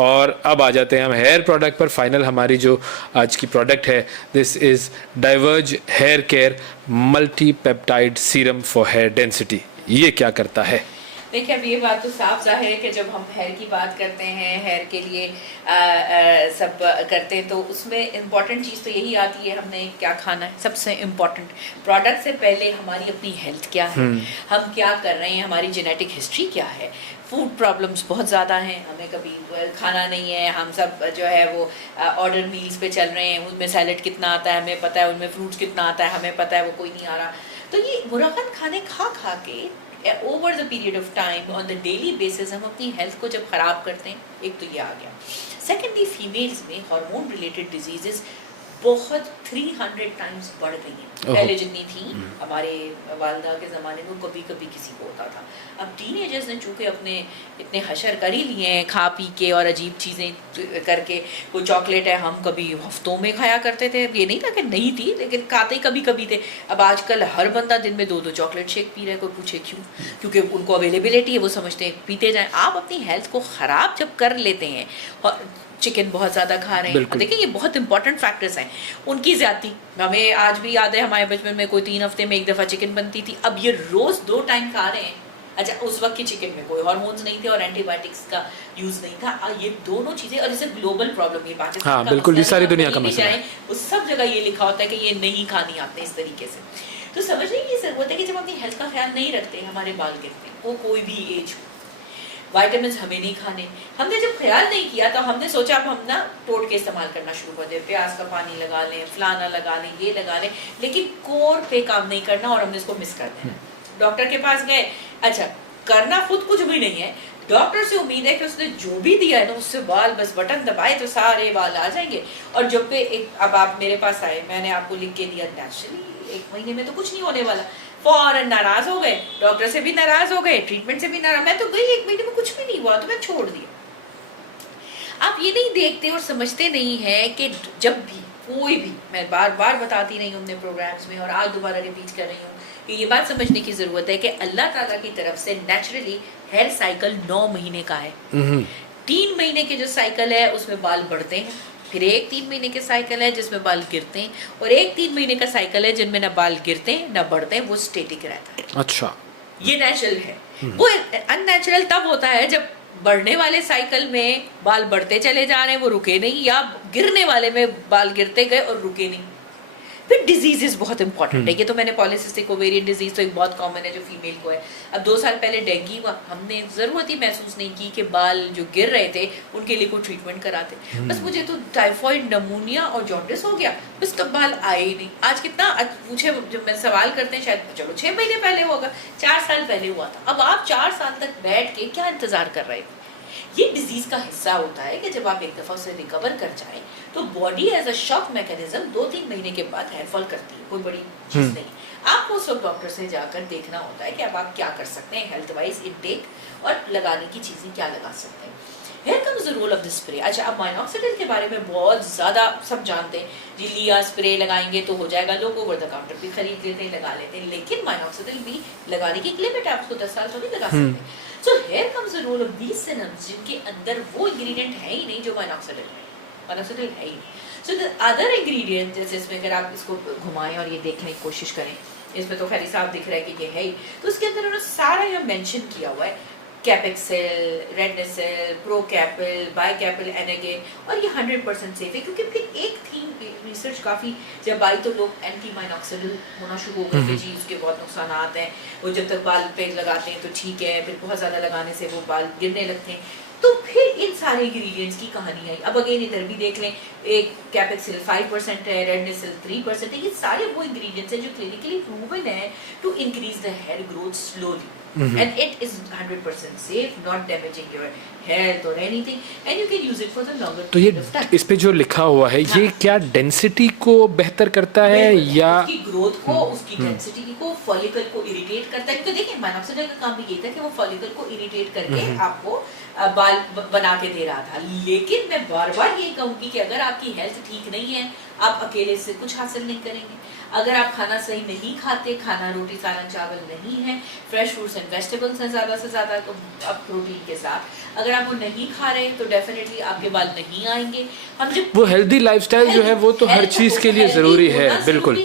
और अब आ जाते हैं हम हेयर प्रोडक्ट पर। फाइनल हमारी जो आज की प्रोडक्ट है, this is Diverge hair care multi peptide serum for hair density. ये क्या करता है? देखिए, अब ये बात तो साफ सा है कि जब हम हेयर की बात करते हैं, हेयर के लिए सब करते हैं, तो उसमें इम्पॉर्टेंट चीज़ तो यही आती है हमने क्या खाना है। सबसे इम्पॉर्टेंट प्रोडक्ट से पहले हमारी अपनी हेल्थ क्या है, हम क्या कर रहे हैं, हमारी जेनेटिक हिस्ट्री क्या है। फूड प्रॉब्लम्स बहुत ज़्यादा हैं, हमें कभी खाना नहीं है, हम सब जो है वो ऑर्डर मील्स पे चल रहे हैं, उनमें सैलड कितना आता है हमें पता है, उनमें फ्रूट्स कितना आता है हमें पता है, वो कोई नहीं आ रहा। तो ये मुरागन खाने खा खा के over the period of time on the daily basis हम अपनी हेल्थ को जब ख़राब करते हैं, एक तो ये आ गया। सेकेंडली, फीमेल्स में हार्मोन रिलेटेड डिजीजेस बहुत 300 टाइम्स बढ़ गई हैं। पहले जितनी थी हमारे वालदा के ज़माने में कभी कभी किसी को होता था। अब टीनेजर्स ने चूँकि अपने इतने हशर कर ही लिए हैं खा पी के और अजीब चीज़ें करके। कोई चॉकलेट है, हम कभी हफ्तों में खाया करते थे, ये नहीं था कि नहीं थी, लेकिन खाते ही कभी कभी थे। अब आजकल हर बंदा दिन में 2-2 चॉकलेट शेक पी रहा है। कोई पूछे क्यों? क्योंकि उनको अवेलेबिलिटी है, वो समझते हैं पीते जाएं। आप अपनी हेल्थ को ख़राब जब कर लेते हैं और चिकन बहुत ज़्यादा खा रहे हैं, देखिए ये बहुत इंपॉर्टेंट फैक्टर्स हैं। उनकी ज़्यादती, हमें आज भी याद है हमारे बचपन में कोई 3 हफ्ते में 1 दफ़ा चिकन बनती थी। अब ये रोज़ 2 टाइम खा रहे हैं। अच्छा, उस वक्त की चिकन में कोई हार्मोन्स नहीं थे और एंटीबायोटिक्स का यूज़ नहीं था। ये दोनों चीज़ें, और जैसे ग्लोबल प्रॉब्लम, ये पाकिस्तान हाँ, का बिल्कुल, ये सारी दुनिया का मसला है। उस सब जगह ये लिखा होता है कि ये नहीं खानी आपने इस तरीके से। तो समझने की ज़रूरत है कि जब अपनी हेल्थ का ख्याल नहीं रखते, हमारे बाल गिरते हैं, वो कोई भी एज हो। वाइटामिन हमें नहीं खाने, हमने जब ख्याल नहीं किया तो हमने सोचा अब हम ना टोट के इस्तेमाल करना शुरू कर दें, प्याज का पानी लगा लें, फलाना लगा लें, ये लगा लें, लेकिन कोर पे काम नहीं करना और हमने इसको मिस कर देना। डॉक्टर के पास गए, अच्छा करना खुद कुछ भी नहीं है, डॉक्टर से उम्मीद है कि उसने जो भी दिया है ना उससे बाल बस बटन दबाए तो सारे बाल आ जाएंगे। और जब पे अब आप मेरे पास आए, मैंने आपको लिख के दिया, नेचुरली 1 महीने में तो कुछ नहीं होने वाला। फौरन नाराज हो गए, डॉक्टर से भी नाराज हो गए, ट्रीटमेंट से भी नाराज। मैं तो गई 1 महीने में कुछ भी नहीं हुआ तो मैं छोड़ दिया। आप ये नहीं देखते और समझते नहीं है कि जब भी कोई भी, मैं बार बार बताती रही हूँ अपने प्रोग्राम्स में और आज दोबारा रिपीट कर रही हूँ कि ये बात समझने की ज़रूरत है कि अल्लाह ताला की तरफ से नेचुरली हेयर साइकिल 9 महीने का है। 3 महीने के जो साइकिल है उसमें बाल बढ़ते हैं, फिर एक 3 महीने के साइकिल है जिसमें बाल गिरते हैं, और एक 3 महीने का साइकिल है जिनमें ना बाल गिरते हैं ना बढ़ते हैं, वो स्टेटिक रहता है। अच्छा, ये नेचुरल है। वो अननेचुरल तब होता है जब बढ़ने वाले साइकिल में बाल बढ़ते चले जा रहे हैं, वो रुके नहीं, या गिरने वाले में बाल गिरते गए और रुके नहीं। फिर डिजीजेस बहुत इंपॉर्टेंट है। ये तो मैंने पॉलीसिस्टिक ओवेरियन डिजीज तो एक बहुत कॉमन है जो फीमेल को है। अब 2 साल पहले डेंगू हुआ, हमने ज़रूरत ही महसूस नहीं की कि बाल जो गिर रहे थे उनके लिए कोई ट्रीटमेंट कराते। बस मुझे तो टाइफॉइड, नमूनिया और जॉन्डिस हो गया, बस तब बाल आए ही नहीं। आज कितना पूछे जब मैं सवाल करते हैं, शायद चलो 6 महीने पहले होगा, 4 साल पहले हुआ था। अब आप 4 साल तक बैठ के क्या इंतज़ार कर रहे थे? ये डिजीज का हिस्सा होता है कि जब आप एक दफ़ा उसे रिकवर कर जाएं तो body as a shock mechanism 2-3 महीने के बाद हेयरफॉल करती है, कोई बड़ी चीज़ नहीं। आपको उस वक्त डॉक्टर से जाकर देखना होता है कि अब आप क्या कर सकते हैं हेल्थ वाइज, इनटेक और लगाने की चीज़ें क्या लगा सकते हैं। Here comes the role of the spray। अच्छा, अब माइनॉक्सिडिल के बारे में बहुत ज़्यादा सब जानते हैं जी, लिया स्प्रे लगाएंगे तो हो जाएगा, लोग ओवर द काउंटर भी खरीद लेते हैं, लगा लेते हैं, लेकिन माइनॉक्सिडिल भी लगाने की एक लिमिट है, आप उसको 10 साल तो नहीं लगा सकते। सो here comes the role of these synonyms जिनके अंदर वो इंग्रेडिएंट है ही नहीं जो माइनॉक्सिडिल है, माइनॉक्सिडिल है ही नहीं। सो द अदर इंग्रेडिएंट, जैसे इसमें अगर आप इसको घुमाएं और ये देखने की कोशिश करें, इसमें तो खैर साफ दिख रहा है कि ये है ही, तो उसके अंदर उन्होंने सारा यहाँ मेंशन किया हुआ है, कैपेक्सेल, रेडनेसेल, प्रोकैपिल, बाइकैपिल, एनेगेन, और ये 100% सेफ है। क्योंकि फिर एक थी रिसर्च काफ़ी जब आई तो लोग एंटी माइनॉक्सिडिल होना शुरू हो गए थे जी, उसके बहुत नुकसान हैं, वो जब तक बाल पे लगाते हैं तो ठीक है, फिर बहुत ज़्यादा लगाने से वो बाल गिरने लगते हैं। तो फिर इन सारे इंग्रेडिएंट्स की कहानी आई। अब अगेन इधर भी देख लें, एक कैपेक्सिल 5% है, रेडनेसेल 3% है, ये सारे वो इंग्रेडिएंट्स हैं जो क्लिनिकली प्रूवन है to increase the hair growth slowly. And it is 100% safe, not damaging your health or anything, and you can use it for the longer तो ये period of time. इस पे जो लिखा हुआ है, ये क्या डेंसिटी को बेहतर करता है या उसकी ग्रोथ को, उसकी डेंसिटी को, फॉलिकल को इरिटेट करता है? क्योंकि देखिए माइनॉक्सिडिल का काम भी ये था कि वो फॉलिकल को इरिटेट करके आपको बाल बना के दे रहा था। लेकिन मैं बार बार ये कहूंगी कि अगर आपकी हेल्थ ठीक नहीं है, आप अकेले से कुछ हासिल नहीं करेंगे। अगर आप खाना सही नहीं खाते, खाना रोटी सालन चावल नहीं है, फ्रेश फ्रूट्स एंड वेजिटेबल्स हैं ज़्यादा से ज़्यादा तो अब प्रोटीन के साथ, अगर आप वो नहीं खा रहे तो डेफिनेटली आपके बाल नहीं आएंगे। हम जब वो हेल्दी लाइफस्टाइल जो है वो तो हर चीज़ के लिए ज़रूरी है, बिल्कुल।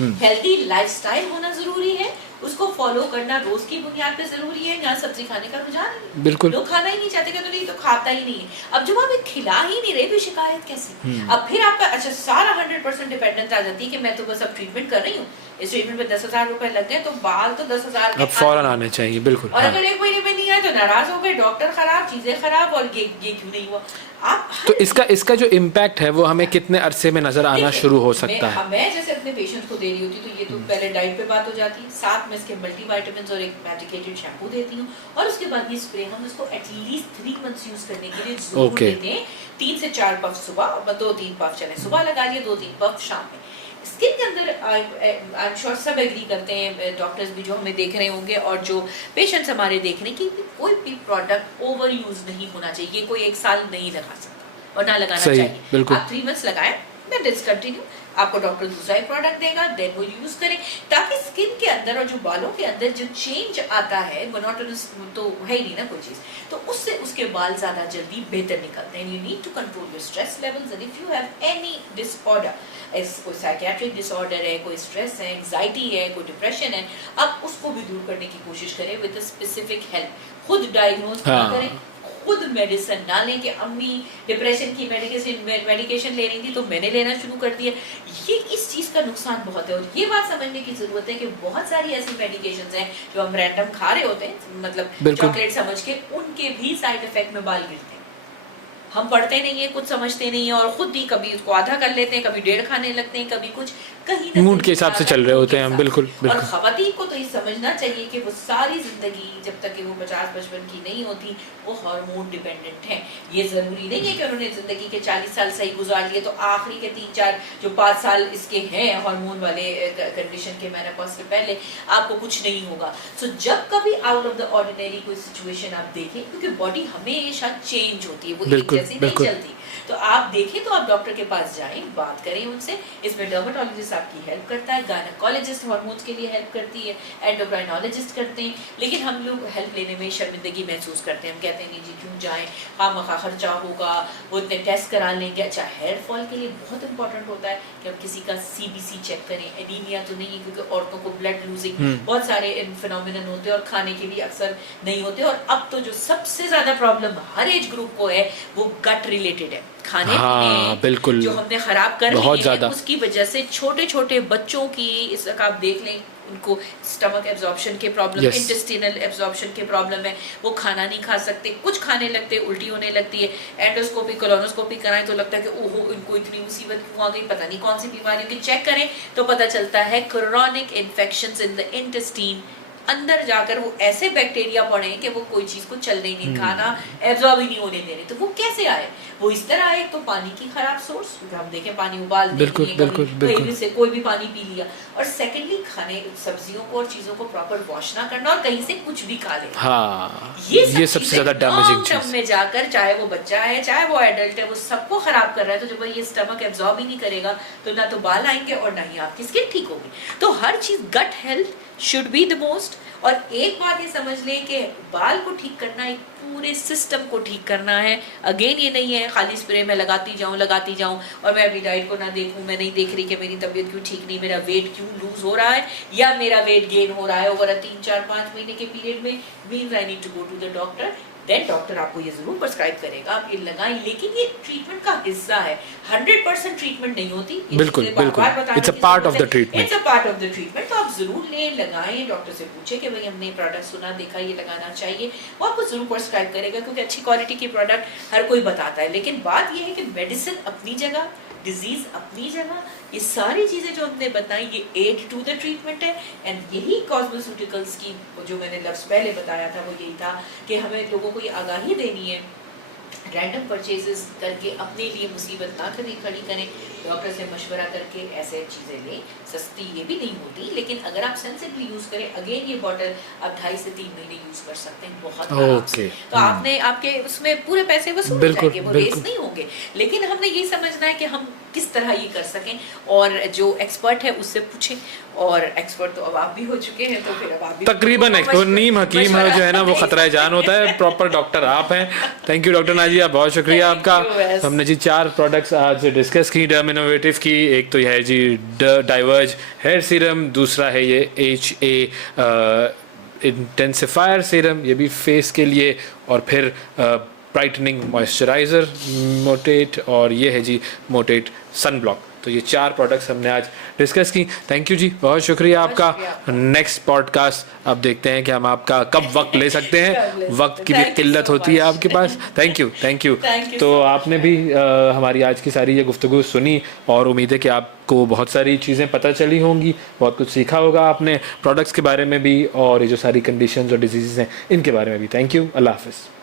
हेल्दी लाइफस्टाइल होना ज़रूरी है, उसको फॉलो करना रोज की बुनियाद पे जरूरी है। यहाँ सब्जी खाने का रुझान है, बिल्कुल लोग खाना ही नहीं चाहते, कहते नहीं तो खाता ही नहीं है। अब जब आप खिला ही नहीं रहे तो शिकायत कैसे? अब फिर आपका अच्छा सारा 100% डिपेंडेंस आ जाती है कि मैं तो बस अब ट्रीटमेंट कर रही हूँ, इस ट्रीटमेंट पे 10,000 रुपए लग गए तो बाल तो 10,000 अब फौरन आने चाहिए, बिल्कुल। और अगर एक महीने में नहीं आए तो नाराज हो गए, डॉक्टर खराब, चीजें खराब, और ये क्यों नहीं हुआ। आप तो इसका जो इम्पैक्ट है वो हमें कितने अरसे में नजर आना शुरू हो सकता है? मैं जैसे अपने पेशेंट्स को दे रही होती तो ये तो पहले डाइट पे बात हो जाती है, साथ में इसके मल्टीविटामिन्स और एक मेडिकेटेड शैम्पू देती हूँ, और उसके बाद ये स्प्रे हम इसको एटलीस्ट 3 मंथ्स यूज करने के लिए जरूर देते हैं। 3 से 4 पफ सुबह, 2-3 पफ चले सुबह लगा लिए, 2-3 पफ शाम में। स्किन के अंदर आई एम श्योर सब एग्री करते हैं, डॉक्टर्स भी जो हमें देख रहे होंगे और जो पेशेंट्स हमारे देख रहे हैं, कि कोई भी प्रोडक्ट ओवर यूज नहीं होना चाहिए। ये कोई 1 साल नहीं लगा सकता और ना लगाना चाहिए। बिल्कुल। आप 3 मंथ्स लगाएं, देन डिसकंटिन्यू, आपको डॉक्टर दूसरा ही प्रोडक्ट देगा, देन वो यूज करें, ताकि स्किन के अंदर और जो बालों के अंदर जो चेंज आता है, मोनोटोनस तो है ही नहीं ना कोई चीज, तो उससे उसके बाल ज्यादा जल्दी बेहतर निकलते हैं। You need to control your stress levels, and if you have any disorder, कोई साइकेट्रिक डिसऑर्डर है, कोई स्ट्रेस है, एंग्जाइटी है, कोई डिप्रेशन है, अब उसको भी दूर करने की कोशिश करें विद स्पेसिफिक हेल्प। खुद डायग्नोज ना करें, खुद मेडिसिन ना लें कि अम्मी डिप्रेशन की मेडिकेशन ले रही थी तो मैंने लेना शुरू कर दिया। ये इस चीज का नुकसान बहुत है, और ये बात समझने की जरूरत है कि बहुत सारी ऐसी मेडिकेशंस हैं जो हम रैंडम खा रहे होते हैं, मतलब चॉकलेट समझ के, उनके भी साइड इफेक्ट में बाल गिरते हैं। हम पढ़ते नहीं है, कुछ समझते नहीं है, और खुद ही कभी उसको आधा कर लेते हैं, कभी 1.5 खाने लगते हैं, कभी कुछ, कहीं मूड के हिसाब से चल रहे होते हैं हम। बिल्कुल और बिल्कुल। खवातीन को तो ये समझना चाहिए कि वो सारी जिंदगी जब तक कि वो 50-55 की नहीं होती, वो हार्मोन डिपेंडेंट है। ये जरूरी नहीं है कि उन्होंने जिंदगी के 40 साल सही गुजार लिए तो आखिरी के 3-4 जो 5 साल इसके हैं हार्मोन वाले कंडीशन के, मेनोपॉज के पहले आपको कुछ नहीं होगा। सो जब कभी आउट ऑफ द ऑर्डिनरी कोई सिचुएशन आप देखें, क्योंकि बॉडी हमेशा चेंज होती है, वो एक जैसी नहीं चलती, तो आप देखें तो आप डॉक्टर के पास जाएं, बात करें उनसे। इसमें डर्मेटोलॉजिस्ट आपकी हेल्प करता है, गायनेकोलॉजिस्ट हार्मोन्स के लिए हेल्प करती है, एंडोक्राइनोलॉजिस्ट करते हैं, लेकिन हम लोग हेल्प लेने में शर्मिंदगी महसूस करते हैं। हम कहते हैं नहीं जी क्यों जाएं, खामखा खर्चा होगा, वो इतने टेस्ट करा लेंगे। अच्छा, हेयर फॉल के लिए बहुत इंपॉर्टेंट होता है कि हम किसी का CBC चेक करें। एनीमिया तो नहीं है, क्योंकि औरतों को ब्लड लूजिंग बहुत सारे फिनोमिनन होते हैं और खाने के भी अक्सर नहीं होते। और अब तो जो सबसे ज्यादा प्रॉब्लम हर एज ग्रुप को है वो गट रिलेटेड है, खाने पीने बिल्कुल जो हमने खराब कर बहुत लिए ज्यादा, उसकी वजह से छोटे छोटे बच्चों की, इस आप देख लें, उनको स्टमक एब्जॉर्प्शन के प्रॉब्लम, इंटेस्टिनल एब्जॉर्प्शन के प्रॉब्लम है, वो खाना नहीं खा सकते, कुछ खाने लगते, उल्टी होने लगती है। एंडोस्कोपी कोलोनोस्कोपी कराएं तो लगता है कि ओहो इनको इतनी मुसीबत क्यों आ गई, पता नहीं कौन सी बीमारी की। चेक करें तो पता चलता है chronic infections in the intestine, अंदर जाकर वो ऐसे बैक्टीरिया पड़े कि वो कोई चीज को चलने ही नहीं, खाना एब्जॉर्ब ही नहीं होने दे रहे। तो वो कैसे आए? वो इस तरह आए, तो पानी की खराब सोर्स, हम देखें पानी उबाल कहीं से कोई भी पानी पी लिया, और सेकेंडली खाने सब्जियों को और चीजों को प्रॉपर वॉश ना करना, और कहीं से कुछ भी खा लेना। हाँ, ये सबसे ज्यादा डैमेजिंग चीज में जाकर, चाहे वो बच्चा है चाहे वो एडल्ट है, वो सबको खराब कर रहा है। तो जब ये स्टमक एब्जॉर्ब ही नहीं करेगा तो ना तो बाल आएंगे और ना ही आपकी स्किन ठीक होगी। तो हर चीज gut health should be the most. और एक बात ये समझ लें कि बाल को ठीक करना एक पूरे सिस्टम को ठीक करना है। अगेन ये नहीं है खाली स्प्रे में लगाती जाऊं और मैं अपनी डाइट को ना देखूं, मैं नहीं देख रही कि मेरी तबीयत क्यों ठीक नहीं, मेरा वेट क्यों लूज हो रहा है या मेरा वेट गेन हो रहा है ओवर 3-4-5 महीने के पीरियड में, means I need to go to the doctor. Then doctor आपको ये जरूर प्रिस्क्राइब करेगा, आप ये लगाएं, लेकिन ये ट्रीटमेंट का हिस्सा है, 100% ट्रीटमेंट नहीं होती। बिल्कुल बिल्कुल, it's a part of the treatment, it's a part of the treatment. तो आप जरूर लें, लगाएं, डॉक्टर से पूछे कि भाई हमने प्रोडक्ट सुना देखा ये लगाना चाहिए, वो आपको जरूर प्रिस्क्राइब करेगा, क्योंकि अच्छी क्वालिटी के प्रोडक्ट हर कोई बताता है। लेकिन बात ये है कि मेडिसिन अपनी जगह, डिजीज अपनी जगह, ये सारी चीजें जो हमने बताई ये एड टू द ट्रीटमेंट है। एंड यही कॉस्मेटिकल्स की जो मैंने लफ्ज पहले बताया था वो यही था कि हमें लोगों को ये आगाही देनी है रैंडम परचेजेस करके अपने लिए मुसीबत ना खड़ी करें, डॉक्टर से मशवरा करके ऐसे चीज़ें लें। सस्ती ये भी नहीं होती, लेकिन अगर आप सेंसिबली यूज़ करें, अगेन ये बॉटल आप 2.5 से 3 महीने यूज़ कर सकते हैं बहुत आराम से। तो आपने आपके उसमें पूरे पैसे वसूल हो जाएंगे, वो वेस्ट नहीं होंगे। लेकिन हमने ये समझना है कि हम किस तरह ये कर सकें, और जो एक्सपर्ट है उससे पूछें, और एक्सपर्ट तो अब आप भी हो चुके हैं, तो फिर अब आप भी तकरीबन नीम हकीम है जो है ना वो खतरा जान होता है, प्रॉपर डॉक्टर आप हैं। थैंक यू डॉक्टर नाजिया, बहुत शुक्रिया आपका। हमने जी 4 प्रोडक्ट्स आज डिस्कस की डर्म इनोवेटिव की। एक तो यह है जी डाइवर्ज हेयर सीरम, दूसरा है ये HA इंटेंसिफायर सीरम, ये भी फेस के लिए, और फिर ब्राइटनिंग मॉइस्चराइज़र मोटेट, और ये है जी मोटेट सनब्लॉक। तो ये 4 प्रोडक्ट्स हमने आज डिस्कस की। थैंक यू जी, बहुत शुक्रिया आपका। नेक्स्ट पॉडकास्ट अब देखते हैं कि हम आपका कब वक्त ले सकते हैं, वक्त की भी किल्लत होती है आपके पास। Thank you. तो आपने भी हमारी आज की सारी ये गुफ्तगू सुनी, और उम्मीद है कि आपको बहुत सारी चीज़ें पता चली होंगी, बहुत कुछ सीखा होगा आपने प्रोडक्ट्स के बारे में भी, और ये जो सारी कंडीशंस और डिजीज़ हैं इनके बारे में भी। थैंक यू, अल्लाह हाफ़िज़।